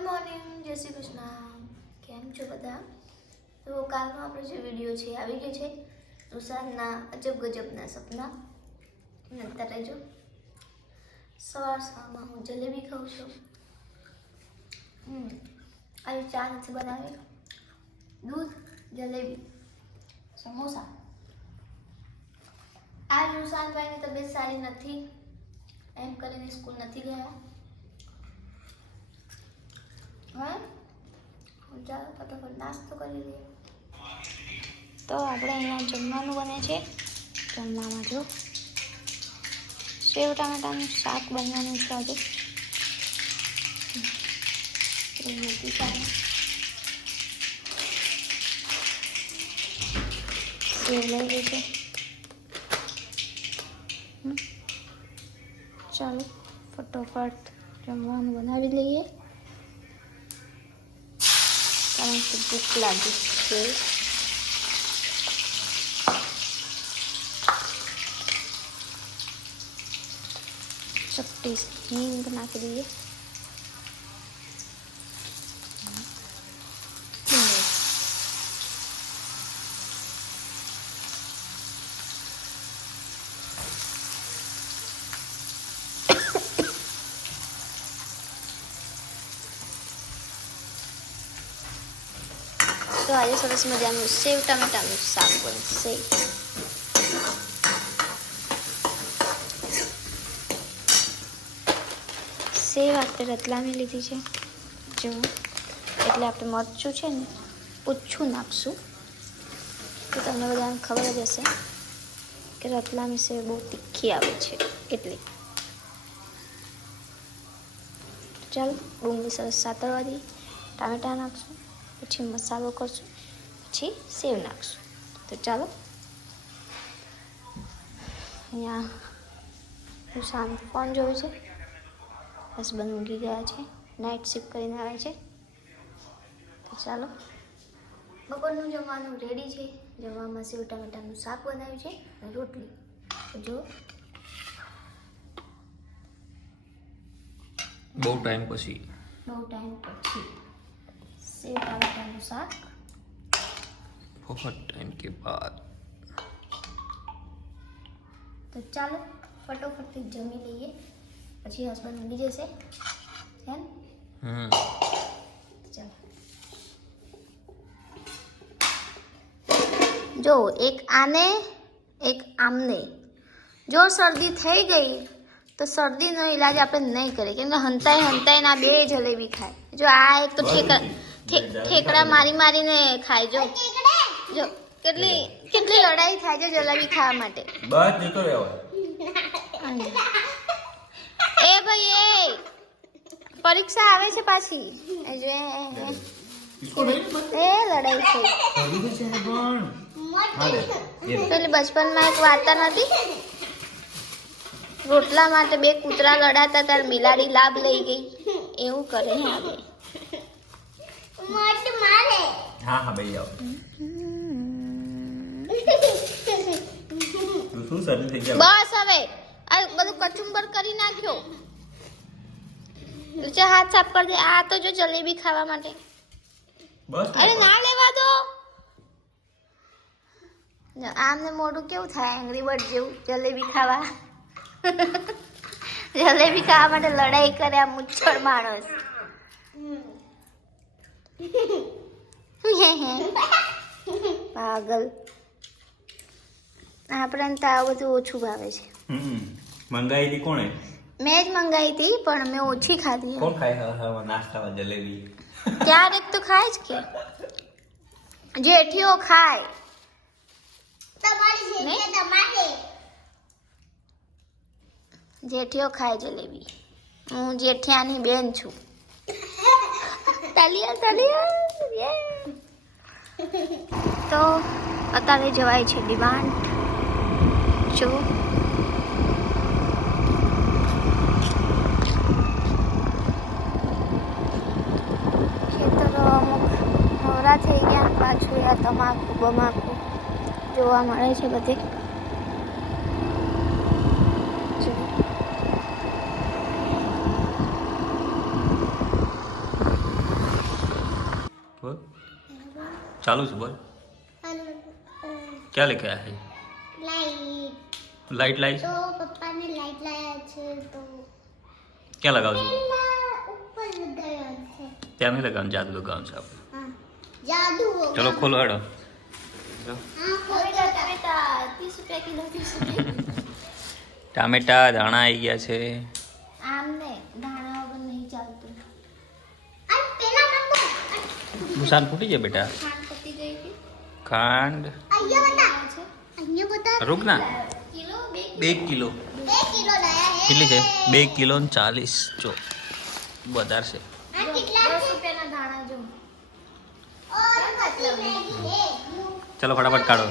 Good morning જય શ્રી કૃષ્ણ. કેમ છો બધા? તો કાલનો આપણો જે વીડિયો છે આવી ગયો છે સુશાંતના અજબ ગજબના સપના. અને અત્યારે જો સવાર સવારમાં હું જલેબી ખાઉં છું. હમ, આજે ચા નથી બનાવી. દૂધ, જલેબી, સમોસા. આ સુશાંતભાઈની તબિયત સારી નથી. એમ કરીને સ્કૂલ નથી ગયા. હા? ચાલો ફટાફટ નાસ્તો કરી લઈએ. તો આપણે અહીંયા જમવાનું બને છે. જમવામાં જો સેવ ટામેટાનું શાક બનવાનું છે આજે. મોટી સારી સેવ લઈ છે. ચાલો ફટોફટ જમવાનું બનાવી લઈએ. કારણ કે ભૂખ લાગી છે ચપટી હિંગ નાખી દઈએ તો આજે સરસ મજાનું સેવ ટામેટાનું શાક બનશે સેવ આપણે રતલામી લીધી છે જો એટલે આપણે મરચું છે ને ઓછું નાખશું તો તમને બધાને ખબર જ હશે કે રતલામી સેવ બહુ તીખી આવે છે એટલે ચાલો ડુંગળી સરસ સાતરવા દઈએ ટામેટા નાખશું પછી મસાલો કરશું પછી સેવ નાખશું. તો ચાલો. અહીંયા હું શાંત ફોન જોયું છે. હસબન્ડ ઊંઘી ગયા છે નાઇટ શિફ્ટ કરીને આવે છે. તો ચાલો. બપોરનું જમવાનું રેડી છે. જમવામાં સેવ ટામેટાનું શાક બનાવ્યું છે અને રોટલી. જો બહુ ટાઈમ પછી. બહુ ટાઈમ પછી. સેવ ટામેટાનું શાક बहुत टाइम के बाद તો ચાલો ફટોફટથી જમી લઈએ પછી હસબન્ડ ઊંઘી જશે છે ને हम्म ચાલો જો એક આને એક આમને જો શરદી થઈ ગઈ તો શરદીનો ઈલાજ આપણે નહીં કરીએ કેમ કે હંતાઈ હંતાઈના બે જલેબી ખાય જો આ એક તો ઠેકડા ઠે- ઠેકડા મારી મારીને ખાય જો. જો. કેટલી કેટલી લડાઈ થાય છે જલેબી ખાવા માટે? બસ નીકળ એ ભાઈ એ. પરીક્ષા આવે છે પાછી. એ જો એ- લડાઈ થઈ પેલી બચપનમાં એક વાર્તા નથી રોટલા માટે બે કૂતરા લડાતા ત્યારે બિલાડી લાભ લઈ ગઈ. એવું કરે. હે આ બે. હા હા ભાઈ આવો તું શું શરદી થઈ ગયા? બસ હવે. આ બધું કચુંબર કરી નાખ્યો. નીચે હાથ સાફ કરી દે. આ તો જો જલેબી ખાવા માટે. બસ અરે ના લેવા દો. આમને મોઢું કેવું થાય? એંગ્રી બર્ડ જેવું. જલેબી ખાવા. જલેબી ખાવા માટે લડાઈ કરે આ મુચ્છડ માણસ. પાગલ. આપણે તો આ બધું ઓછું ભાવે છે. મંગાવી હતી કોણે? મેં જ મંગાવી હતી પણ મેં ઓછી ખાધી. કોણ ખાય? હવા નાસ્તામાં જલેબી. ક્યારેક તો ખાય જ કે. જેઠીઓ ખાય? જેઠીઓ ખાય જલેબી. હું જેઠિયાની બેન છું. તાલિયા તાલિયા તો અત્યારે જવાય છે ડિમાન્ડ. જો. ખેતરો અમુક નવરા થઈ ગયા, પાછું આ તમાકુ, બમાકુ જોવા મળે છે બધે. चालू से बोल क्या लेके आया है લાઈટ लाइट लाइट તો પપ્પાને લાઈટ લાયા છે તો क्या लगाओ છો પેલા ઉપર લગાવ્યા છે ત્યાં નહીં લગાવવાનું જાદુ લગાવવાનું છે આપણે હા જાદુ હોગા. ચલો ખોલો હેડો હા ખોલો. ટમેટા ત્રીસ રૂપિયા કિલો ત્રીસ રૂપિયા ટામેટા ધાણા આવી ગયા છે આમ ને ધાણા વગર નહીં ચાલતું અને પેલા નંબર મુસાન ફૂટી જાય બેટા ખાંડ પતી ગઈ હતી ખાંડ. અહીંયા બતા છે. અહીંયા બતા રૂક ના કિલો બે કિલો. બે કિલો લાયા હે. કેટલી છે? બે કિલો ને ચાલીસ. જો વધારશે છે. આ કેટલા દસ છે રૂપિયાના ધાણા જો. ઓર પછી મેગી હે. ચલો ફટાફટ કાઢો.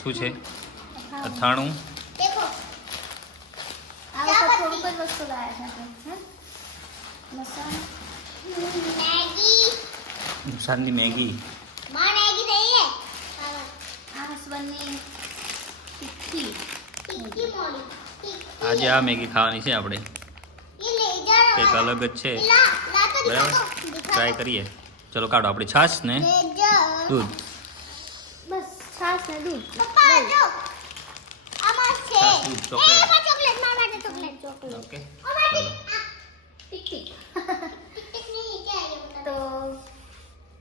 શું છે? અથાણું. મસાલા મેગી મુસાનની મેગી માં મેગી નહીં હે આ હસબન્ડની ટિક્કી ટિક્કી મોલી ટિક્કી આજે આ મેગી ખાવાની છે આપણે. એક અલગ જ છે. બરાબર? ટ્રાય કરીએ. ચલો કાઢો આપણે છાશ ને દૂધ. ઓકે.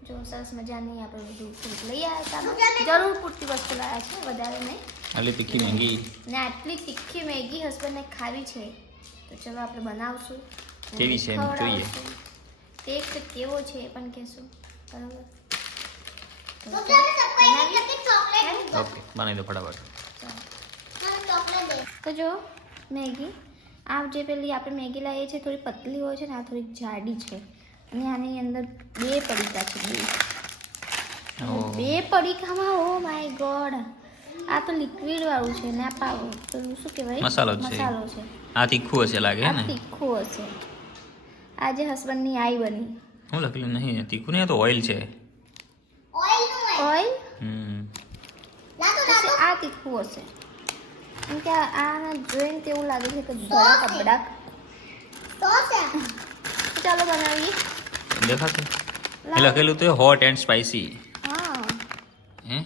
જો સરસ મજાની આપણે બધું લઈ આવ્યા જરૂર પૂરતી વસ્તુ લાવ્યા છે વધારે નહીં. આટલી તીખી મેગી. ને આટલી તીખી મેગી હસબન્ડને ખાવી છે. તો ચલો આપણે બનાવશું. કેવી છે એમ જોઈએ. ટેસ્ટ કેવો છે એ પણ કહેશું. બરાબર? ઓકે બનાવી દો ફટાફટ. તો જો મેગી. આ જે પેલી આપણે મેગી લાવીએ છીએ થોડી પતલી હોય છે ને આ થોડી જાડી છે. અને આની અંદર બે પડીકા છે. બે. બે પડીકામાં ઓ માય ગોડ આ તો લિક્વિડ વાળું છે ને આ પાવ પેલું શું કહેવાય? મસાલો છે. મસાલો છે. આ તીખું હશે લાગે હે ને? તીખું હશે. આજે હસબન્ડની આઈ બની. હું લખેલું નહીં તીખું નહીં તો ઓઇલ છે. ઓઇલ ઓઇલ હમ. તો આ તીખું હશે. કેમ કે આ આને જોઈને તેવું એવું લાગે છે કે ભડક ભડક તો છે ચાલો બનાવીએ. દેખાતું લખેલું તો હોટ એન્ડ સ્પાઇસી હા. હે?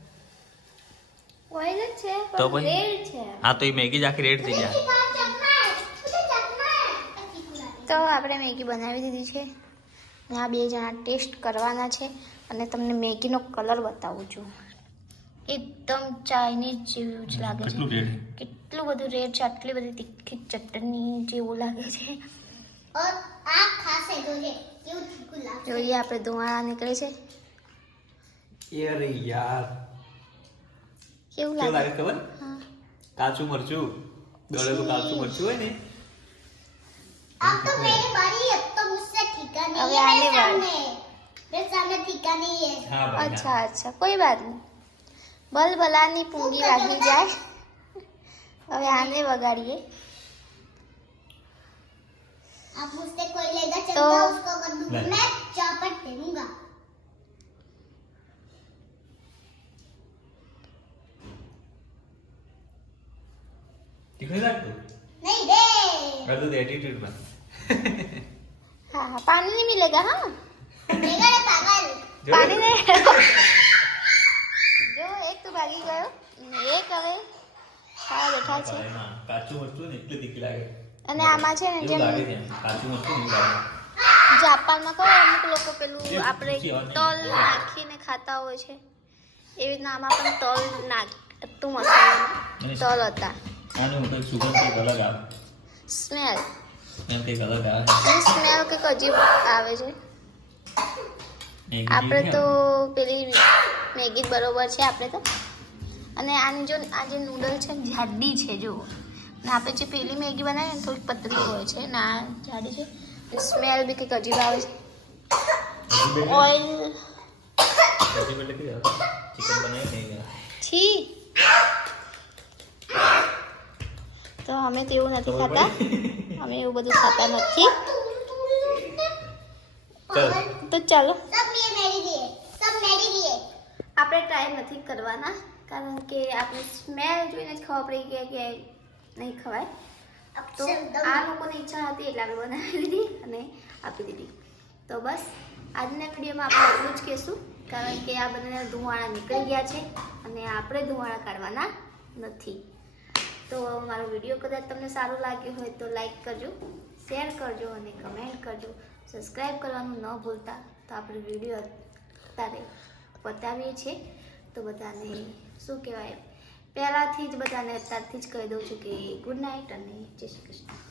ઓઇલ છે તો પછી? રેડ છે. હા તો એ મેગી જ રેડ થઈ જાય. તો આપણે મેગી બનાવી દીધી છે. આ બે જણા ટેસ્ટ કરવાના છે અને તમને મેગીનો કલર બતાવું છું. એકદમ ચાઇનીઝ જેવું જ લાગે છે. કેટલું બધું રેડ છે આટલી બધી તીખી ચટણી જેવું લાગે છે. જોઈએ આપણે ધુમાડા નીકળે છે. યાર. કેવું કેવું લાગે લાગે ખબર હા કાચું મરચું દોડેલું કાચું મરચું હોય ને अब तो मेरी बारी है तो मुझसे ठीका नहीं अबे है आने मेरे वाली। सामने मेरे सामने ठीका नहीं है હા ભાઈ અચ્છા અચ્છા કોઈ વાત નહીં બલ ભલાની પૂંગી વાગી જાય હવે આને વગાડીએ अब मुझसे कोई लेगा तो- चंगा उसको कर दूंगा ले। मैं चापट दे दूंगा તીખું લાગતું નહીં દે અરે તો એટીટ્યુડમાં હા હા પાણી નહીં મિલેગા હા મિલેગા પાગલ પાણી નહીં જો એક તો ભાગી ગયો એક હવે હા બેઠા છે કાચું મરચું ને એટલે તીખી લાગે અને આમાં છે ને જેમ જાપાનમાં કહો અમુક લોકો પેલું આપણે તલ નાખીને ખાતા હોય છે. એવી રીતના આમાં પણ તલ નાખતું મસાલામાં તલ હતા. આનું કંઈક સુગંધ કંઈક અલગ આવે. સ્મેલ. એમ કંઈક અલગ આવે. સ્મેલ કંઈક અજીબ આવે છે. આપણે તો પેલી મેગી બરોબર છે આપણે તો. અને આની જો આ જે નૂડલ છે જાડી છે જો ને આપણે જે પેલી મેગી બનાવીએ ને થોડી પતલી હોય છે ને આ જાડી છે સ્મેલ બી કંઈક અજીબ આવે છે. ઓઇલ. ચિકન બનાવી છી. તો અમે તેવું નથી ખાતા. અમે એવું બધું ખાતા નથી. તો ચાલો. આપણે ટ્રાય નથી કરવાના કારણ કે આપણે સ્મેલ જોઈને જ ખબર પડી ગયા કે નહીં ખવાય. તો આ લોકોની ઈચ્છા હતી એટલે આપણે બનાવી દીધી અને આપી દીધી. તો બસ આજના વિડીયોમાં આપણે એટલું જ કહેશું કારણ કે આ બંને ધુવાણા નીકળી ગયા છે અને આપણે ધુવાણા કાઢવાના નથી. તો મારો વીડિયો કદાચ તમને સારું લાગ્યું હોય તો લાઈક કરજો શેર કરજો અને કમેન્ટ કરજો. સબસ્ક્રાઈબ કરવાનું ન ભૂલતા. તો આપણે વીડિયો અત્યારે બતાવીએ છીએ. તો બધાને શું કહેવાય? પહેલાંથી જ બધાને અત્યારથી જ કહી દઉં છું કે ગુડ નાઇટ અને જય શ્રી કૃષ્ણ.